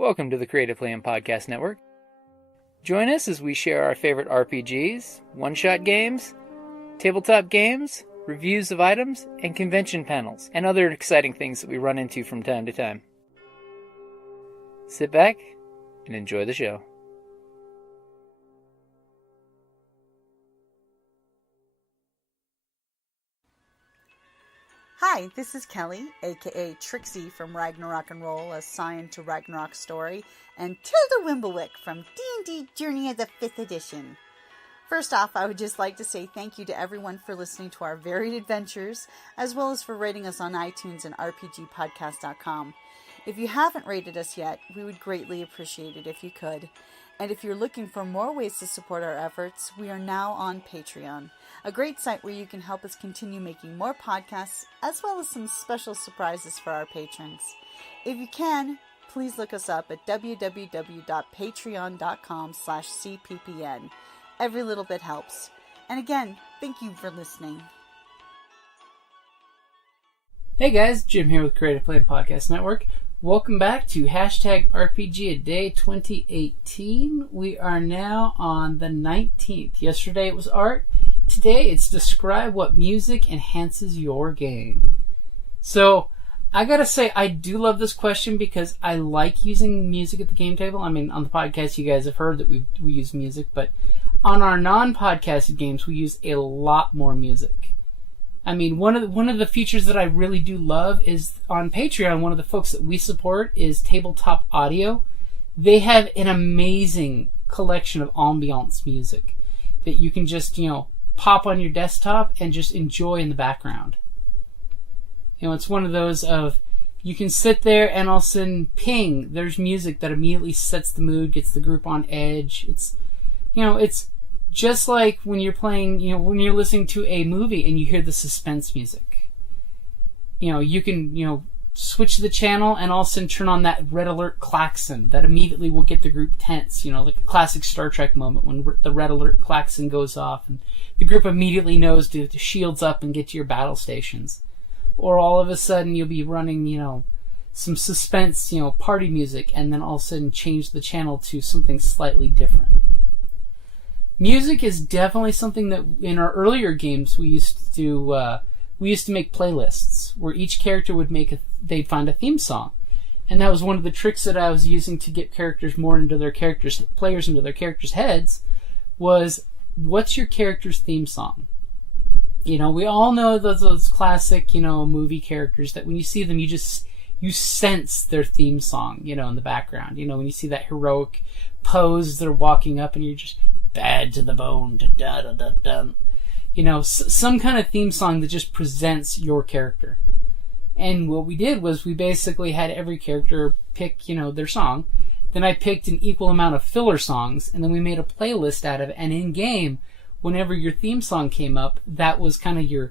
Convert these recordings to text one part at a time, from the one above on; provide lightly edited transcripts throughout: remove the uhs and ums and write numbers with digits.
Welcome to the Creative Playing Podcast Network. Join us as we share our favorite RPGs, one-shot games, tabletop games, reviews of items, and convention panels, and other exciting things that we run into from time to time. Sit back and enjoy the show. Hi, this is Kelly, aka Trixie from Ragnarok and Roll, a Scion to Ragnarok story, and Tilda Wimblewick from D&D Journey of the 5th Edition. First off, I would just like to say thank you to everyone for listening to our varied adventures, as well as for rating us on iTunes and RPGpodcast.com. If you haven't rated us yet, we would greatly appreciate it if you could. And if you're looking for more ways to support our efforts, we are now on Patreon, a great site where you can help us continue making more podcasts, as well as some special surprises for our patrons. If you can, please look us up at www.patreon.com/cppn. Every little bit helps. And again, thank you for listening. Hey guys, Jim here with Creative Playing Podcast Network. Welcome back to #RPGADAY2018. We are now on the 19th. Yesterday it was art. Today it's describe what music enhances your game. So, I gotta say, I do love this question because I like using music at the game table. I mean, on the podcast you guys have heard that we use music, but on our non-podcasted games we use a lot more music. I mean, one of the features that I really do love is on Patreon, one of the folks that we support is Tabletop Audio. They have an amazing collection of ambiance music that you can just, pop on your desktop and just enjoy in the background. It's one of those of, you can sit there and all of a sudden, ping, there's music that immediately sets the mood, gets the group on edge. It's just like when you're playing, when you're listening to a movie and you hear the suspense music. You can, switch the channel and all of a sudden turn on that red alert klaxon that immediately will get the group tense. Like a classic Star Trek moment when the red alert klaxon goes off and the group immediately knows to shields up and get to your battle stations. Or all of a sudden you'll be running, some suspense, party music, and then all of a sudden change the channel to something slightly different. Music is definitely something that in our earlier games we used to make playlists where each character would they'd find a theme song, and that was one of the tricks that I was using to get players into their characters' heads. Was what's your character's theme song? We all know those classic movie characters that when you see them you sense their theme song in the background. When you see that heroic pose they're walking up and you're just bad to the bone, da da da da. Some kind of theme song that just presents your character. And what we did was we basically had every character pick, their song. Then I picked an equal amount of filler songs, and then we made a playlist out of it. And in game, whenever your theme song came up, that was kind of you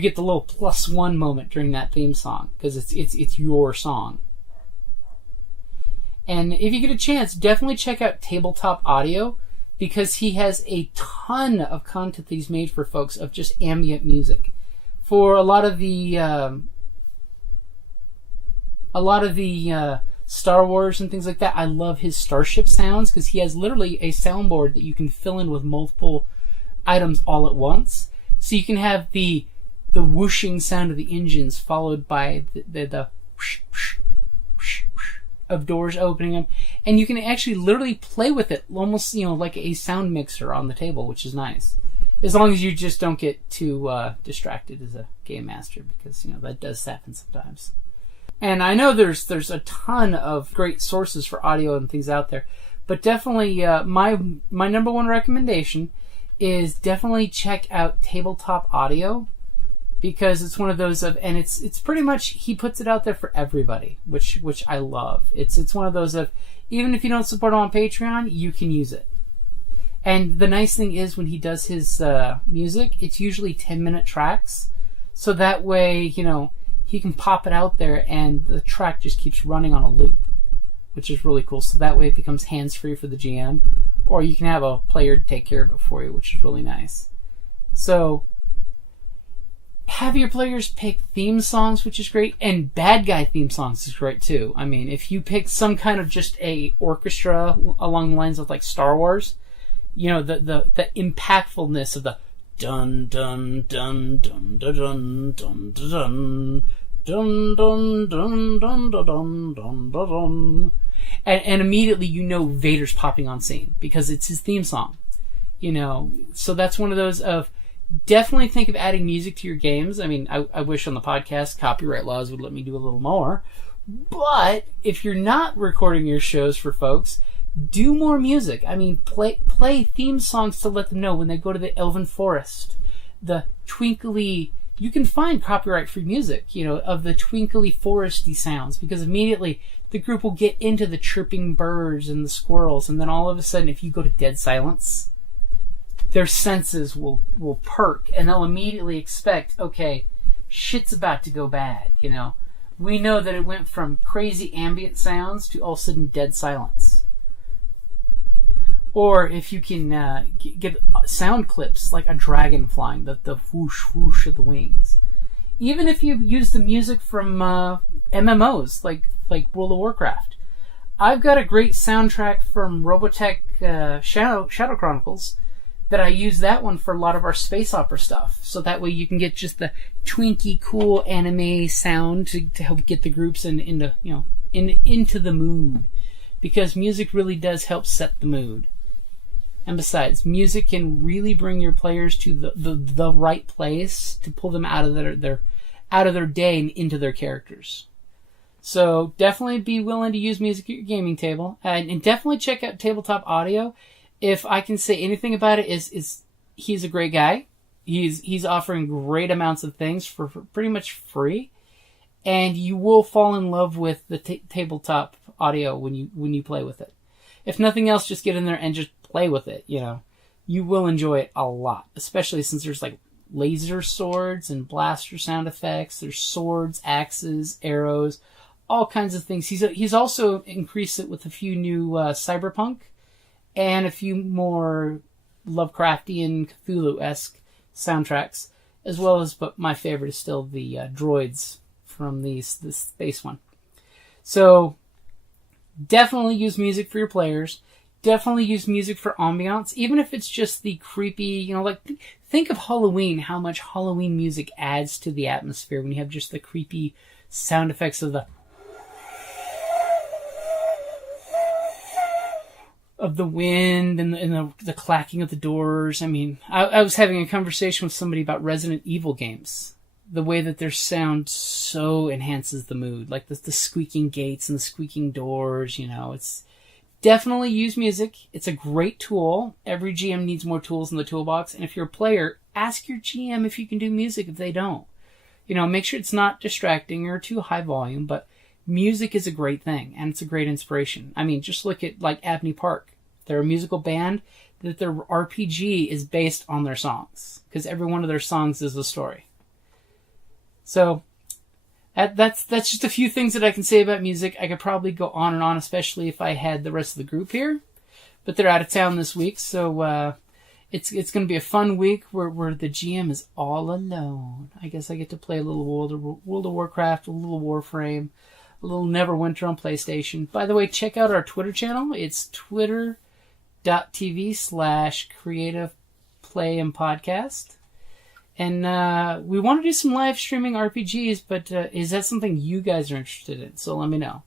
get the little +1 moment during that theme song because it's your song. And if you get a chance, definitely check out Tabletop Audio, because he has a ton of content that he's made for folks of just ambient music. For a lot of the Star Wars and things like that, I love his starship sounds because he has literally a soundboard that you can fill in with multiple items all at once. So you can have the whooshing sound of the engines followed by the whoosh, whoosh, whoosh, whoosh of doors opening up, and you can actually literally play with it almost like a sound mixer on the table, which is nice, as long as you just don't get too distracted as a game master, because that does happen sometimes. And I know there's a ton of great sources for audio and things out there, but definitely my number one recommendation is definitely check out Tabletop Audio, because it's one of those and it's pretty much, he puts it out there for everybody, which I love. It's one of those of, even if you don't support him on Patreon, you can use it. And the nice thing is when he does his music, it's usually 10-minute tracks, so that way he can pop it out there and the track just keeps running on a loop, which is really cool. So that way it becomes hands-free for the GM, or you can have a player take care of it for you, which is really nice. So have your players pick theme songs, which is great, and bad guy theme songs is great too. I mean, if you pick some kind of just a orchestra along the lines of like Star Wars, you know, the impactfulness of the dun dun dun dun dun dun dun dun dun dun dun dun dun dun dun, and immediately you know Vader's popping on scene because it's his theme song. You know, so that's one of those of definitely think of adding music to your games. I mean, I wish on the podcast copyright laws would let me do a little more. But if you're not recording your shows for folks, do more music. I mean, play theme songs to let them know when they go to the Elven Forest. The twinkly... You can find copyright-free music, you know, of the twinkly foresty sounds, because immediately the group will get into the chirping birds and the squirrels, and then all of a sudden, if you go to dead silence, their senses will perk, and they'll immediately expect, okay, shit's about to go bad, you know. We know that it went from crazy ambient sounds to all of a sudden dead silence. Or if you can get sound clips like a dragon flying, the whoosh whoosh of the wings. Even if you use the music from MMOs like World of Warcraft. I've got a great soundtrack from Robotech Shadow Chronicles that I use that one for a lot of our space opera stuff. So that way you can get just the twinky, cool anime sound to help get the groups into the mood. Because music really does help set the mood. And besides, music can really bring your players to the right place to pull them out of their day and into their characters. So definitely be willing to use music at your gaming table, and definitely check out Tabletop Audio. If I can say anything about it, is he's a great guy. He's offering great amounts of things for pretty much free, and you will fall in love with the Tabletop Audio when you play with it. If nothing else, just get in there and just play with it. You know, you will enjoy it a lot, especially since there's like laser swords and blaster sound effects. There's swords, axes, arrows, all kinds of things. He's also increased it with a few new cyberpunk and a few more Lovecraftian, Cthulhu-esque soundtracks, as well as, but my favorite is still the droids from the space one. So definitely use music for your players. Definitely use music for ambiance, even if it's just the creepy, you know, like, think of Halloween, how much Halloween music adds to the atmosphere when you have just the creepy sound effects of the wind and the clacking of the doors. I mean, I was having a conversation with somebody about Resident Evil games. The way that their sound so enhances the mood, like the squeaking gates and the squeaking doors, you know, it's... Definitely use music. It's a great tool. Every GM needs more tools in the toolbox. And if you're a player, ask your GM if you can do music if they don't. You know, make sure it's not distracting or too high volume, but music is a great thing, and it's a great inspiration. I mean, just look at, like, Abney Park. They're a musical band that their RPG is based on their songs, because every one of their songs is a story. So... That's just a few things that I can say about music. I could probably go on and on, especially if I had the rest of the group here. But they're out of town this week, so it's going to be a fun week where the GM is all alone. I guess I get to play a little World of Warcraft, a little Warframe, a little Neverwinter on PlayStation. By the way, check out our Twitter channel. It's twitter.tv/creativeplayandpodcast. And we want to do some live streaming RPGs, but is that something you guys are interested in? So let me know.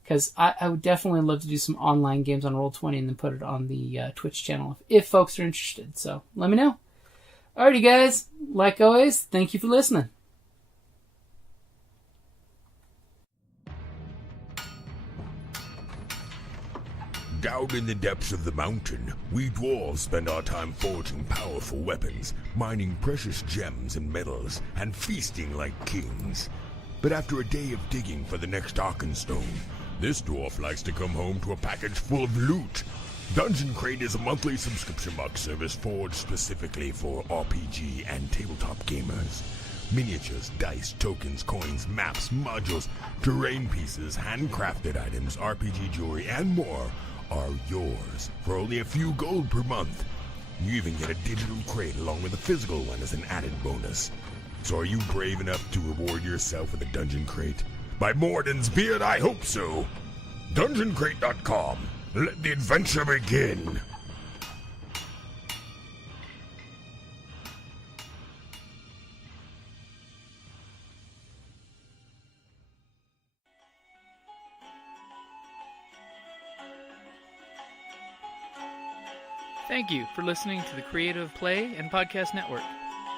Because I would definitely love to do some online games on Roll20 and then put it on the Twitch channel if folks are interested. So let me know. Alrighty, guys. Like always, thank you for listening. Down in the depths of the mountain, we dwarves spend our time forging powerful weapons, mining precious gems and metals, and feasting like kings. But after a day of digging for the next Arkenstone, this dwarf likes to come home to a package full of loot. Dungeon Crate is a monthly subscription box service forged specifically for RPG and tabletop gamers. Miniatures, dice, tokens, coins, maps, modules, terrain pieces, handcrafted items, RPG jewelry, and more are yours for only a few gold per month. You even get a digital crate along with a physical one as an added bonus. So are you brave enough to reward yourself with a dungeon crate? By Morden's beard, I hope so. DungeonCrate.com. Let the adventure begin. Thank you for listening to the Creative Play and Podcast Network.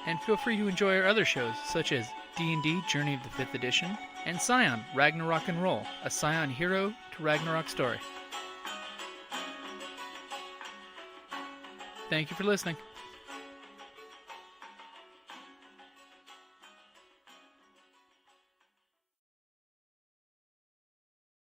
And feel free to enjoy our other shows, such as D&D Journey of the 5th Edition and Scion Ragnarok and Roll, a Scion hero to Ragnarok story. Thank you for listening.